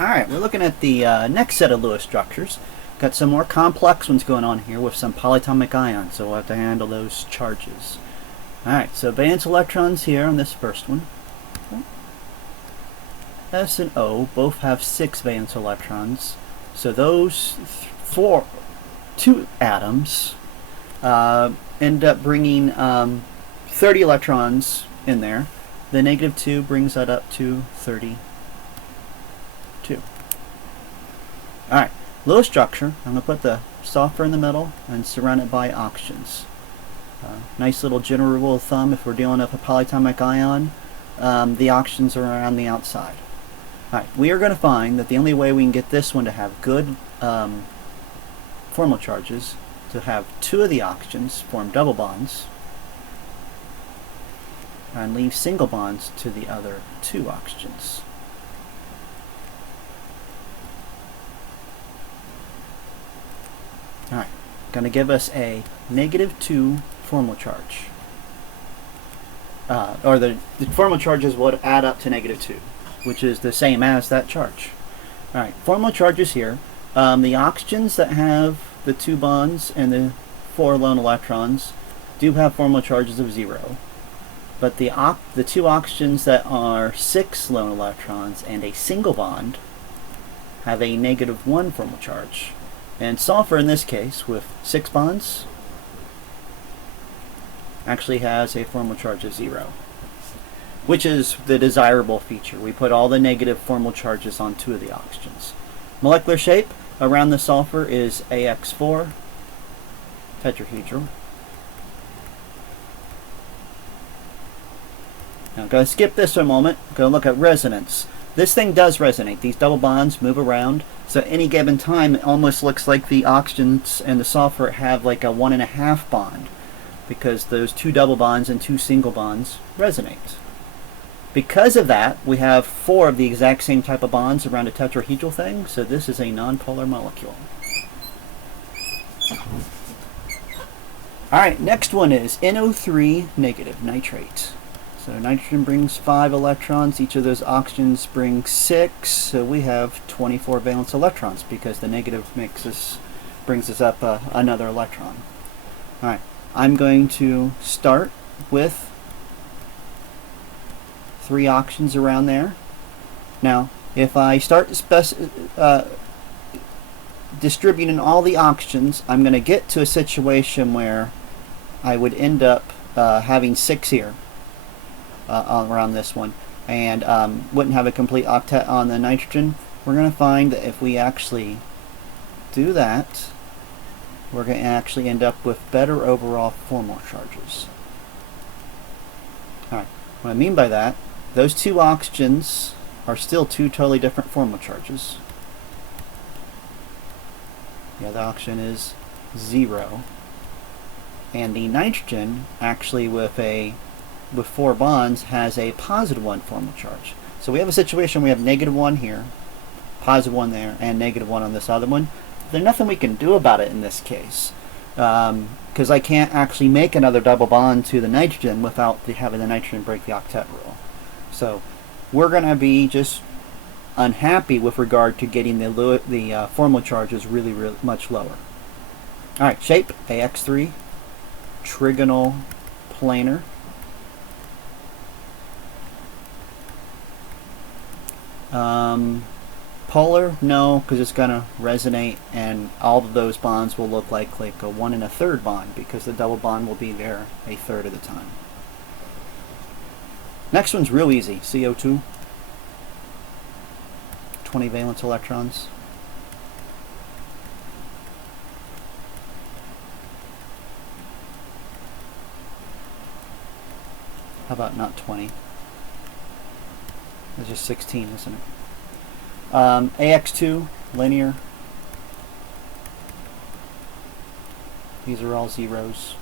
Alright, we're looking at the next set of Lewis structures. Got some more complex ones going on here with some polyatomic ions, so we'll have to handle those charges. Alright, so valence electrons here on this first one. S and O both have 6 valence electrons, so those two atoms end up bringing 30 electrons in there. The -2 brings that up to 32. Alright, Lewis structure. I'm going to put the sulfur in the middle and surround it by oxygens. Nice little general rule of thumb: if we're dealing with a polyatomic ion, the oxygens are around the outside. Alright, we are going to find that the only way we can get this one to have good formal charges, to have 2 of the oxygens form double bonds and leave single bonds to the other 2 oxygens. Alright, going to give us a -2 formal charge. Or the formal charges would add up to -2, which is the same as that charge. Alright, formal charges here. The oxygens that have the 2 bonds and the 4 lone electrons do have formal charges of 0. But the 2 oxygens that are 6 lone electrons and a single bond have a -1 formal charge. And sulfur, in this case, with 6 bonds, actually has a formal charge of 0, which is the desirable feature. We put all the negative formal charges on 2 of the oxygens. Molecular shape around the sulfur is AX4 tetrahedral. Now I'm going to skip this for a moment. I'm going to look at resonance. This thing does resonate. These double bonds move around, so at any given time it almost looks like the oxygens and the sulfur have like a 1.5 bond, because those 2 double bonds and 2 single bonds resonate. Because of that, we have 4 of the exact same type of bonds around a tetrahedral thing, so this is a nonpolar molecule. Alright, next one is NO3 negative nitrate. So nitrogen brings 5 electrons, each of those oxygens brings 6, so we have 24 valence electrons because the negative brings us up another electron. Alright, I'm going to start with 3 oxygens around there. Now, if I start distributing all the oxygens, I'm going to get to a situation where I would end up having 6 here. Around this one, and wouldn't have a complete octet on the nitrogen. We're going to find that if we actually do that, we're going to actually end up with better overall formal charges. Alright, what I mean by that, those 2 oxygens are still 2 totally different formal charges. The other oxygen is 0, and the nitrogen actually with 4 bonds has a +1 formal charge. So we have a situation where we have -1 here, +1 there, and -1 on this other one. There's nothing we can do about it in this case, because I can't actually make another double bond to the nitrogen without having the nitrogen break the octet rule. So we're going to be just unhappy with regard to getting the formal charges really much lower. Alright, shape AX3, trigonal planar. Polar, no, because it's going to resonate, and all of those bonds will look like a 1 1/3 bond, because the double bond will be there 1/3 of the time. Next one's real easy. CO2, 20 valence electrons. How about not 20? It's just 16, isn't it? AX2, linear. These are all zeros.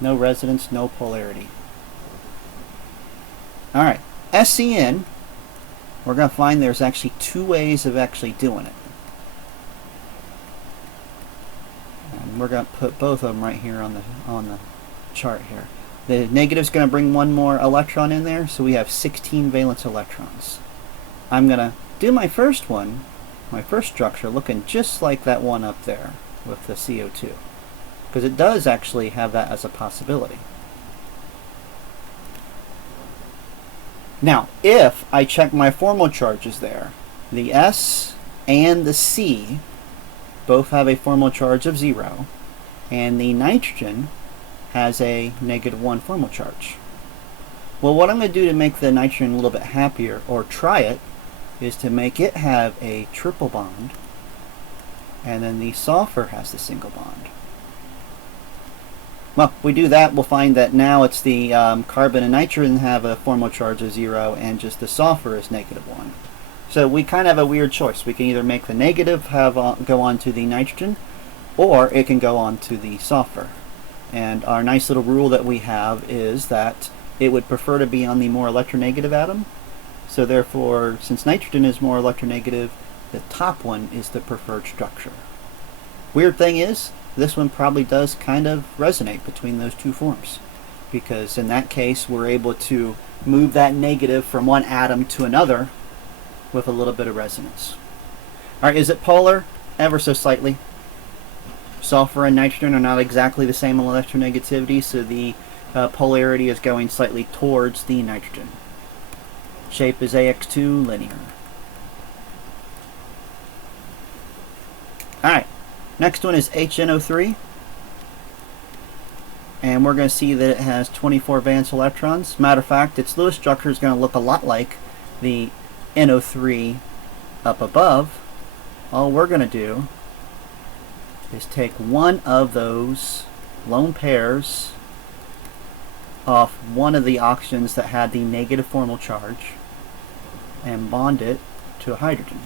No resonance, no polarity. Alright, SCN, we're going to find there's actually 2 ways of actually doing it. And we're going to put both of them right here on the chart here. The negative's going to bring 1 more electron in there, so we have 16 valence electrons. I'm going to do my first one, my first structure, looking just like that one up there with the CO2. Because it does actually have that as a possibility. Now, if I check my formal charges there, the S and the C both have a formal charge of 0, and the nitrogen has a -1 formal charge. Well, what I'm going to do to make the nitrogen a little bit happier, or try it, is to make it have a triple bond, and then the sulfur has the single bond. Well, if we do that, we'll find that now it's the carbon and nitrogen have a formal charge of 0, and just the sulfur is -1. So we kind of have a weird choice. We can either make the negative go on to the nitrogen, or it can go on to the sulfur. And our nice little rule that we have is that it would prefer to be on the more electronegative atom. So therefore, since nitrogen is more electronegative, the top one is the preferred structure. Weird thing is, this one probably does kind of resonate between those two forms, because in that case we're able to move that negative from one atom to another with a little bit of resonance. Alright, is it polar? Ever so slightly. Sulfur and nitrogen are not exactly the same electronegativity, so the polarity is going slightly towards the nitrogen. Shape is AX2 linear. Alright, next one is HNO3. And we're going to see that it has 24 valence electrons. Matter of fact, its Lewis structure is going to look a lot like the NO3 up above. All we're going to do is take one of those lone pairs off one of the oxygens that had the negative formal charge and bond it to a hydrogen.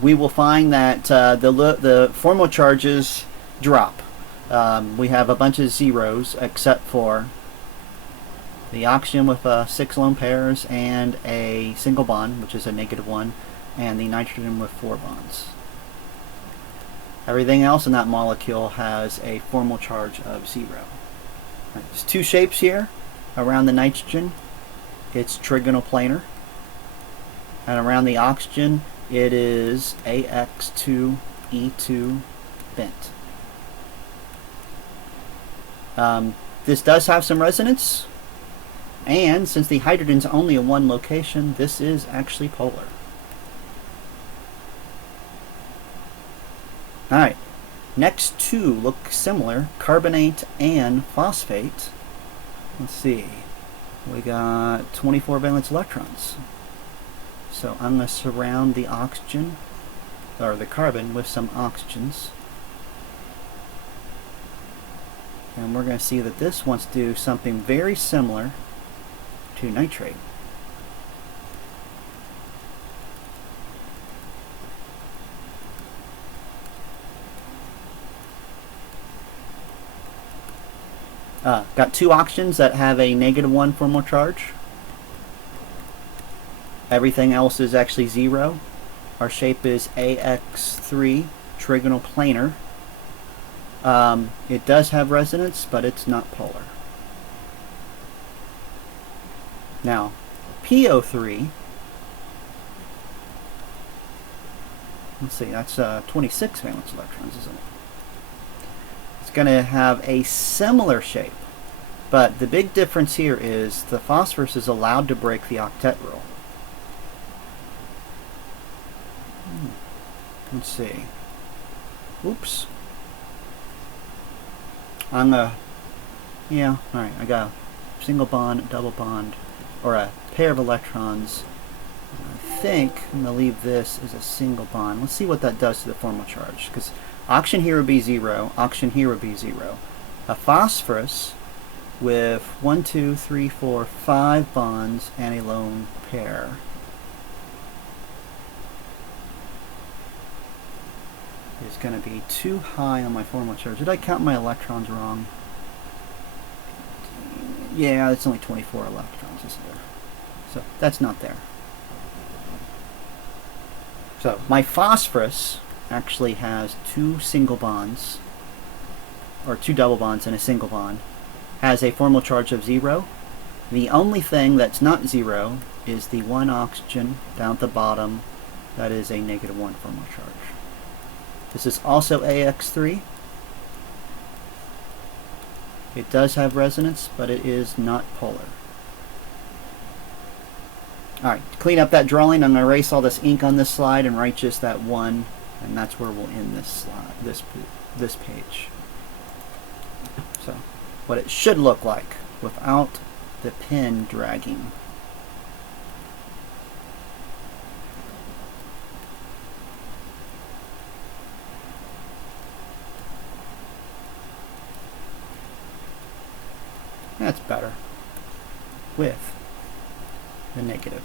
We will find that the formal charges drop. We have a bunch of zeros except for the oxygen with 6 lone pairs and a single bond, which is a -1, and the nitrogen with 4 bonds. Everything else in that molecule has a formal charge of 0. Right, there's 2 shapes here. Around the nitrogen, it's trigonal planar. And around the oxygen, it is AX2E2 bent. This does have some resonance, and since the hydrogen's only in one location, this is actually polar. Alright, next two look similar, carbonate and phosphate. Let's see, we got 24 valence electrons. So I'm going to surround the oxygen, or the carbon, with some oxygens. And we're going to see that this wants to do something very similar to nitrate. Got 2 oxygens that have a -1 formal charge. Everything else is actually 0. Our shape is AX3 trigonal planar. It does have resonance, but it's not polar. Now, PO3, let's see, that's 26 valence electrons, isn't it? It's going to have a similar shape, but the big difference here is the phosphorus is allowed to break the octet rule. Let's see. Oops. Yeah, alright, I got a single bond, a double bond, or a pair of electrons. I think I'm going to leave this as a single bond. Let's see what that does to the formal charge, because oxygen here would be 0, oxygen here would be 0. A phosphorus with 1, 2, 3, 4, 5 bonds and a lone pair. Is going to be too high on my formal charge. Did I count my electrons wrong? Yeah, it's only 24 electrons, isn't there? So that's not there. So my phosphorus actually has 2 single bonds, or 2 double bonds and a single bond, has a formal charge of 0, The only thing that's not 0 is the one oxygen down at the bottom that is a negative 1 formal charge. This is also AX3. It does have resonance, but it is not polar. Alright, to clean up that drawing, I'm going to erase all this ink on this slide and write just that 1, and that's where we'll end this slide, this page. So, what it should look like without the pen dragging. That's better with the negative.